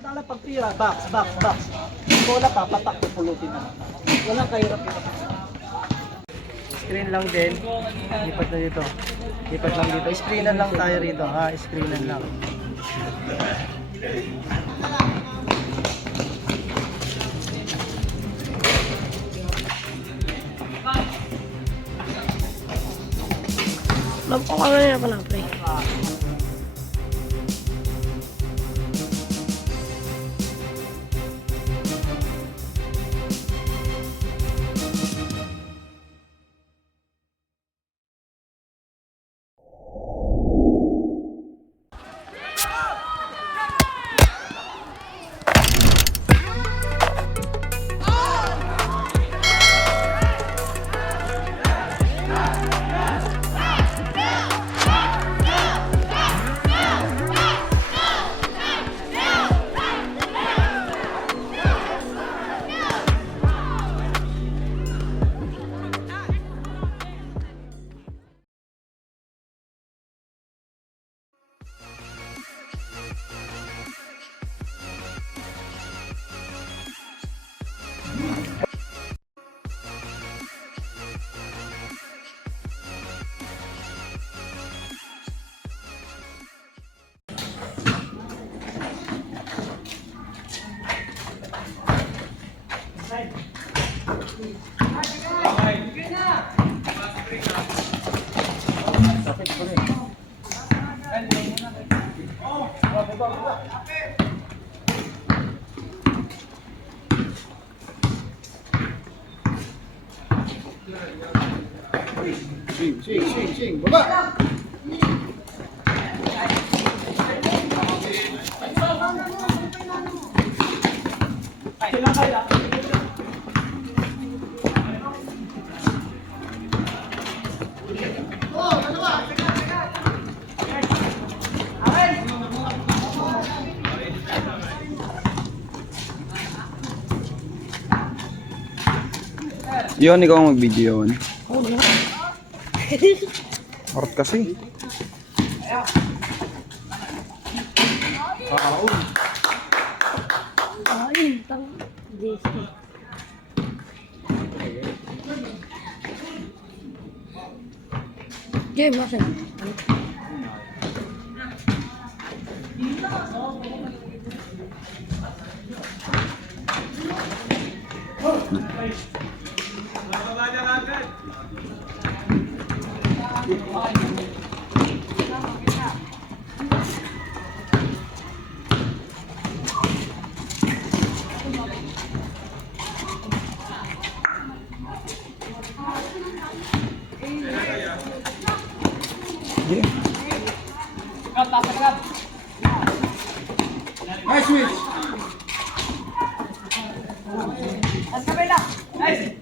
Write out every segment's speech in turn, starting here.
Tala pagtira, box. Bola papatak, pulutin na. Walang kahirap ito. Screen lang din. Lipat na dito. Lipat lang dito. Screenan lang tayo rito. Ha, screenan lang. Magpapagalan na pa na, pre. Sing, baba! Yun, ikaw ang mag-video yun. Harap kasi. Ayun, tang. Desi. Game, masan? Yeah. Nice switch! Nice!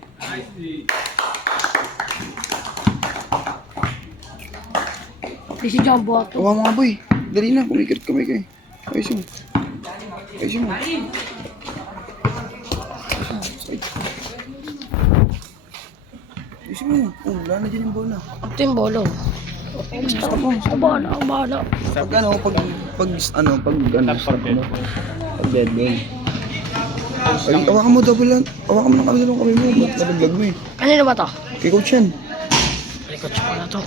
Di si Jumbo ato. Awa mga boy. Dali na, kumikit kamay kayo. Ayos mo. Ayos mo. Ayos mo. Oh, wala na dyan yung bola. Ito yung bolo. Ang bala. Pag dead game. Ay, awakan mo double lang. Awakan mo ng kami dalawang kamay mo. Ba't nalaglag mo eh? Ano na ba ito? Kay coach yan. Likod siya pala ito.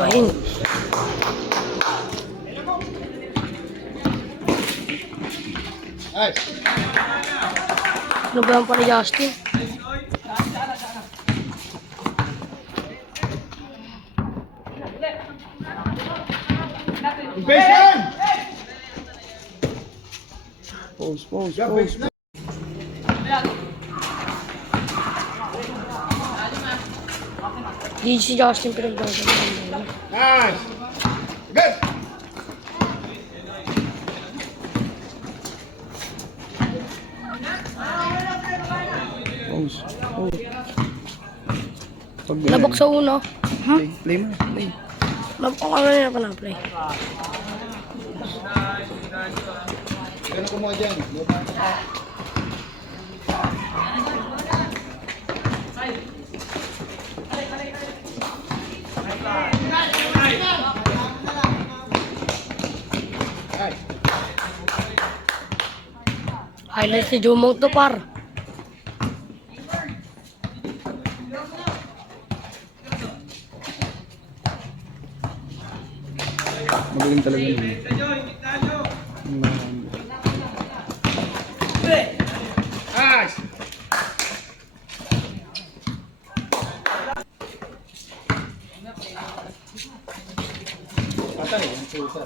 Kain. Ano ba yan pa ni Justin? Pose. Di si Justin pinagdadala. Nice! Good! Pause. Oh. Pag Labok sa uno. Play mo. Play. Labok ang ano na pa na-play. Gano'n kumuha dyan? Highlight si Jumong to par. Magaling talaga yun. Nice! Patay, ang susa.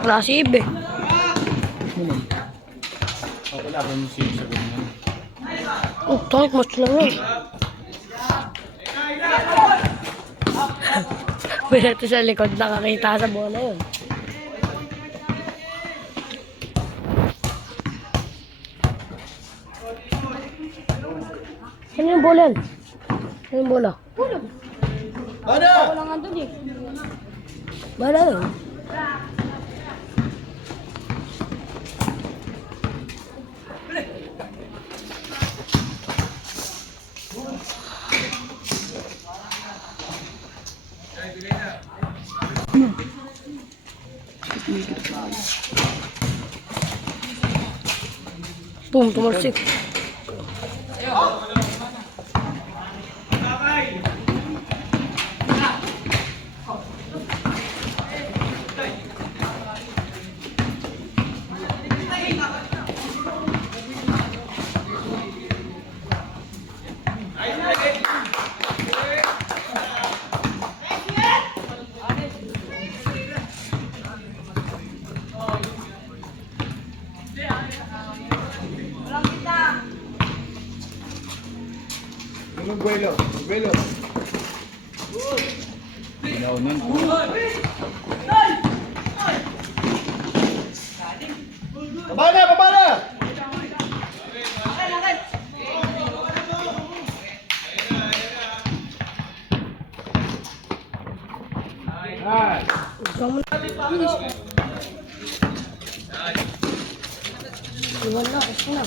Wala si Ibe. Wala ba yung save sa ganyan? Oh, tangik mas lang yun. Pinato sa likod, nakakita sa bola yun. Ano yung bola yan? Ano yung bola? Bada! Wala nga doon eh. Bola yun. Boom, tumalsik. Buelo. Buelo. Naunan po. Baba na! Baba na! Iwan na, kasi na.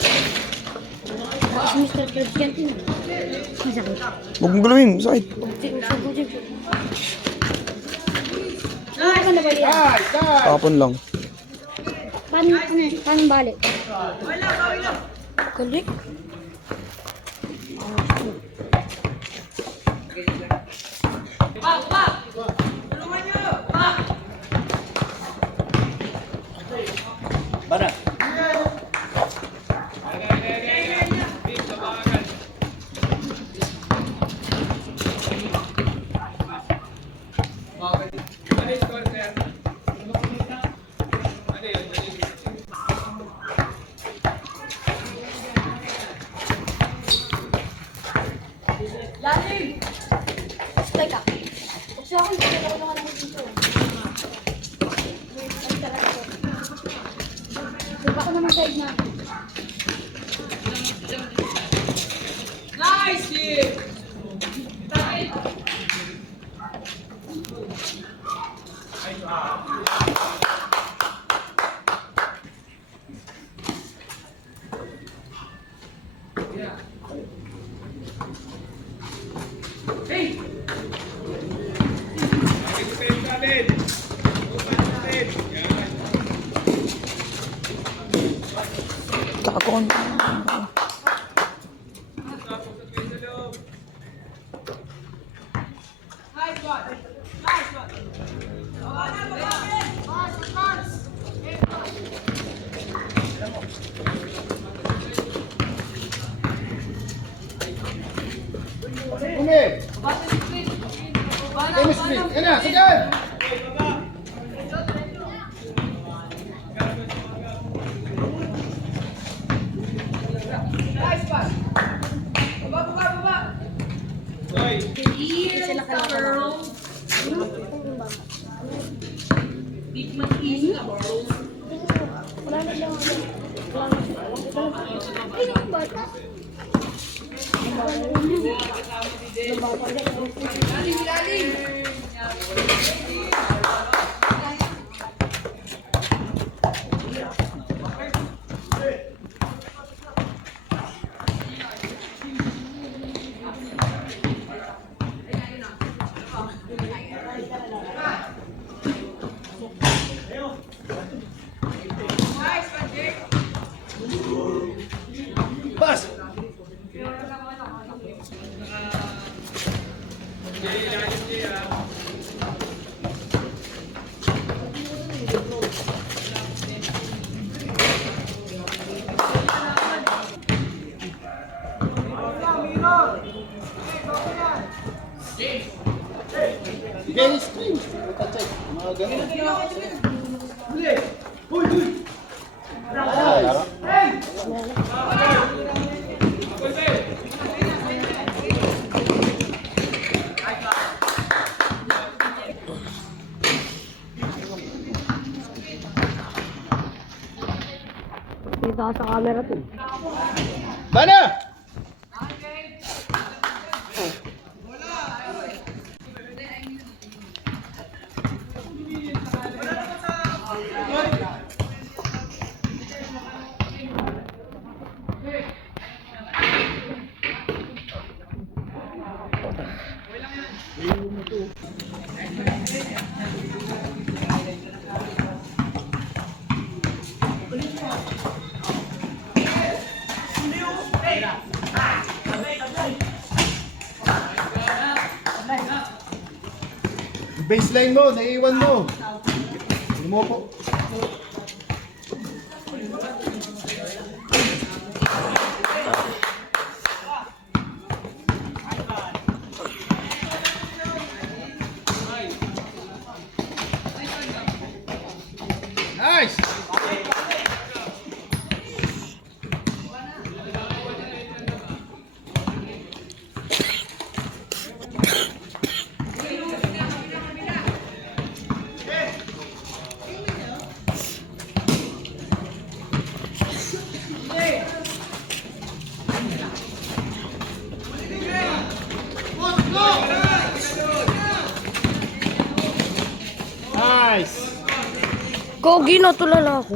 Baka si Mr. President yun. Masakit. Huwag mong galawin. Sakit. Ano ka na ba yan? Tapon lang. Paano balik? Kalik? Bada. Teka. Gusto ako hindi ko naman ako dito. Diba ako naman side na? Kakon. Chemistry. Yan na, sige! Wala na lang. Wala na. Ay, yung bata. Bas! Game stream. Check. Mga ganun. Kita sa camera to. Bana! Baseline mo, naiiwan mo. Hindi mo po. Nice! Nice! Gogi, natulala ako.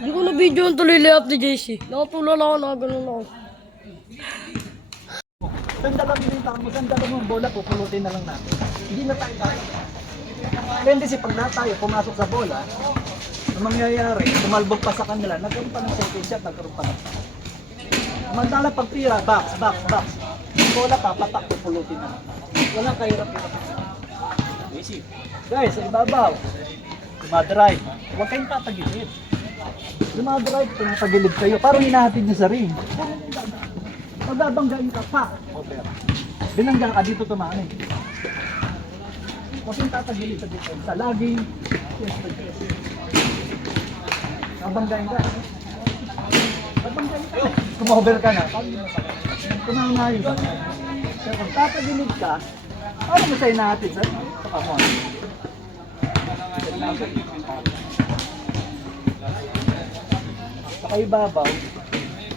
Hindi ko na video yung tuloy layup ni JC. Nakatulala ako na ganun ako. Sanda lang din mo, sanda lang yung bola, pupulutin na lang natin. Hindi na tayo. Depende si pag na tayo pumasok sa bola, ang mangyayari, tumalbog pa sa kanila, nagkaroon pa ng second shot, nagkaroon pa ng. Mandala pag tira, box. Bola papatak, pupulutin na lang. Walang kahirap-hirap. Easy. Guys, sa ibabaw, dumadrive. Huwag kayong tatagilid. Dumadrive, tumatagilid kayo. Parang hinahatid nyo sa ring. Magbabanggain ka pa. Over. Binangga ka dito tumanin. Huwag kayong tatagilid sa depensa. Laging mabanggain ka. Mabanggain ka. Kumover ka na. Kumangayo ka. Pero kung tatagilid ka, ano mo sa'yo natin sa kamon? Sa kayo babaw,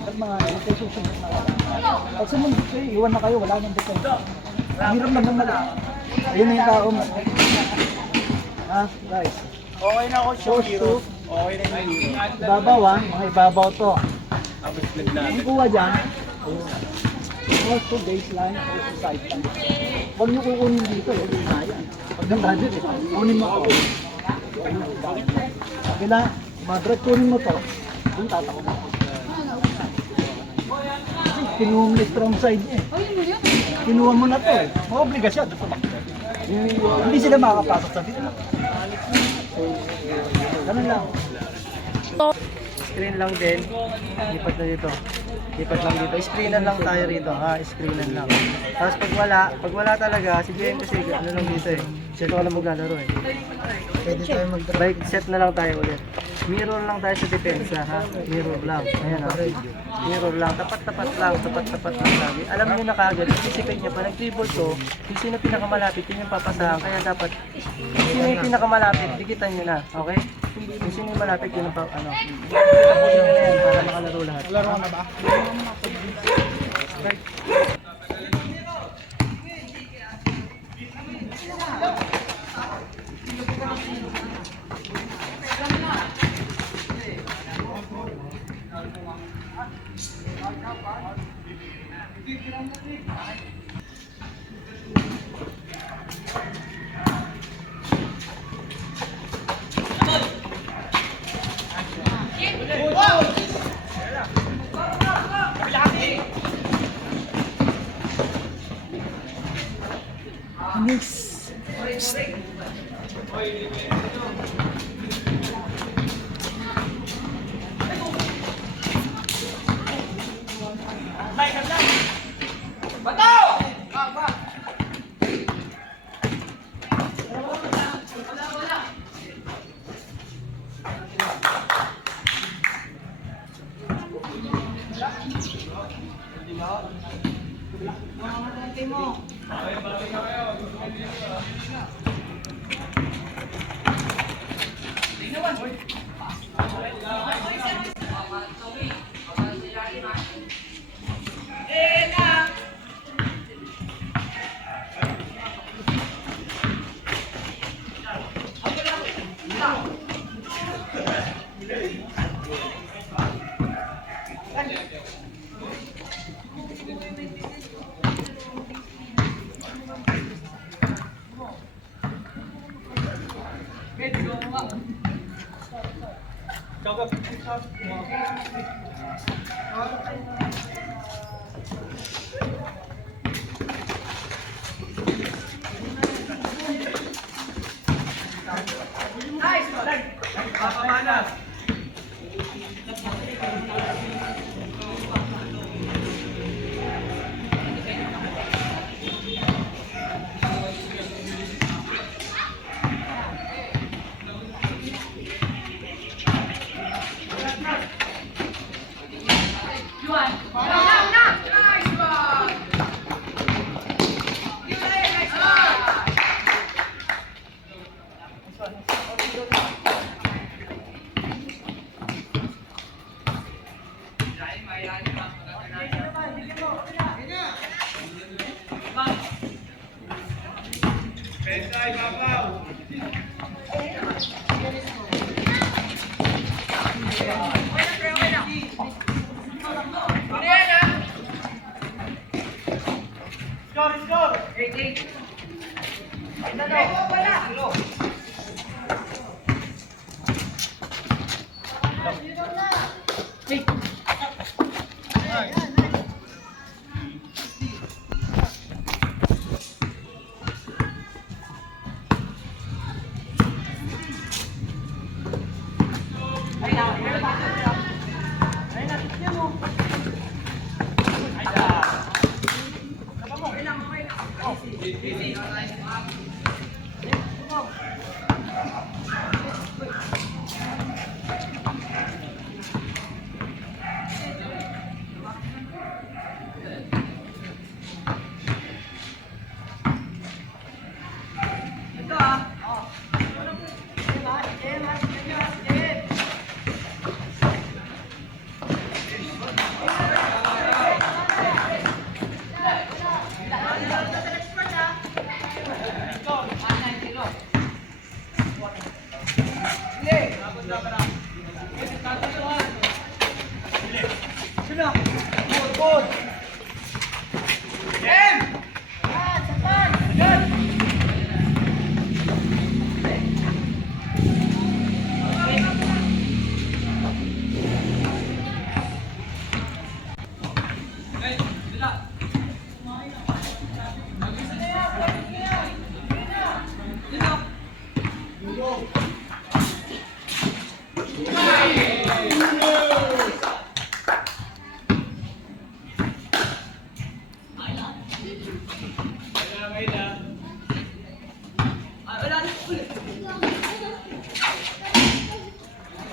at mga ito susunod na kayo. Pag sumunod kayo, iwan na kayo, wala nang defense. Ang hirap na bumala. Ayun na yung tao mo. Ha, guys. Okay na ako, show hero. Okay na yung hero. Ibabaw ha, mga ibabaw to. Ang kuha dyan, also baseline, also sideline. Huwag nyo kukunin dito, huwag nyo na yan. Pag nandun dito, kunin mo to. Kabila, madrat, kunin mo to. Yung tatako mo. Kasi kinuha mo na strong side niya eh. Kinuha mo na to eh. Mga obligasyon. Hindi sila makakapasok sa dito. Ganun lang. Screen lang din. Lipat na dito. Lipat lang dito. Screenan lang tayo rito. Ha, screenan lang. Tapos pag wala talaga, si JM kasi ano lang dito eh. Siya wala maglalaro eh. Pwede tayo mag-bike set na lang tayo ulit. Mirror lang tayo sa depensa, ha? Mirror lang. Ayan, ha? Mirror lang. Tapat-tapat lang. Tapat-tapat lang lagi. Alam niyo na kagad, isipin niyo pa, nag-dribble to, yung sino pinakamalapit, yun yung papasahan. Kaya dapat, sino yung pinakamalapit, dikitan niyo na. Okay? Yung sino yung malapit, yun ang ano. Tapusin niyo na yan para makalaro lahat. Laro na ba?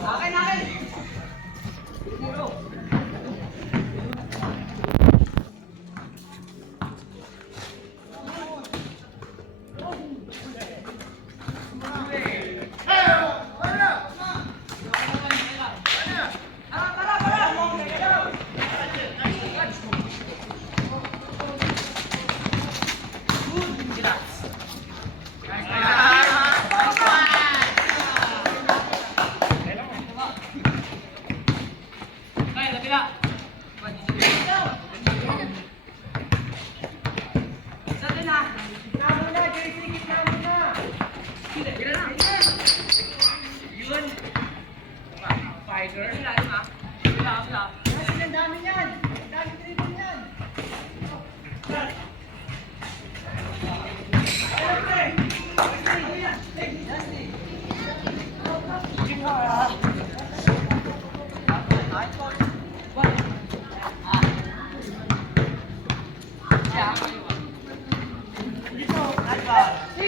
Akin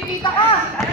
Hindi ko alam.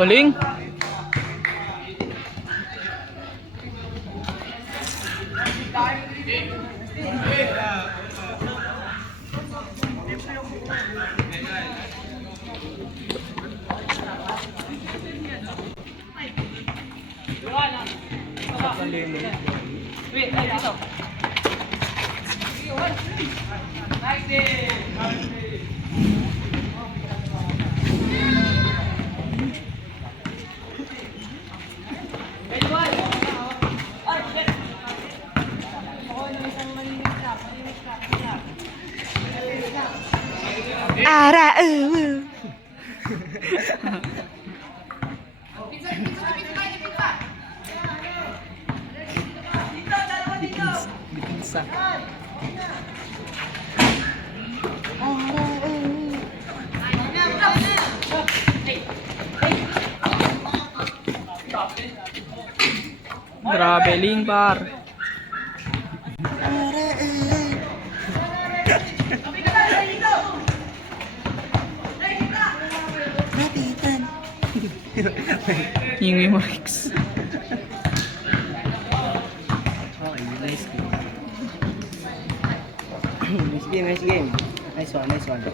Galing. Wait, ay, dito. Ara, Dipinsa. Grabe, lingkar. Yung Max. Okay, nice game. Nice game, nice game. Nice one, nice one.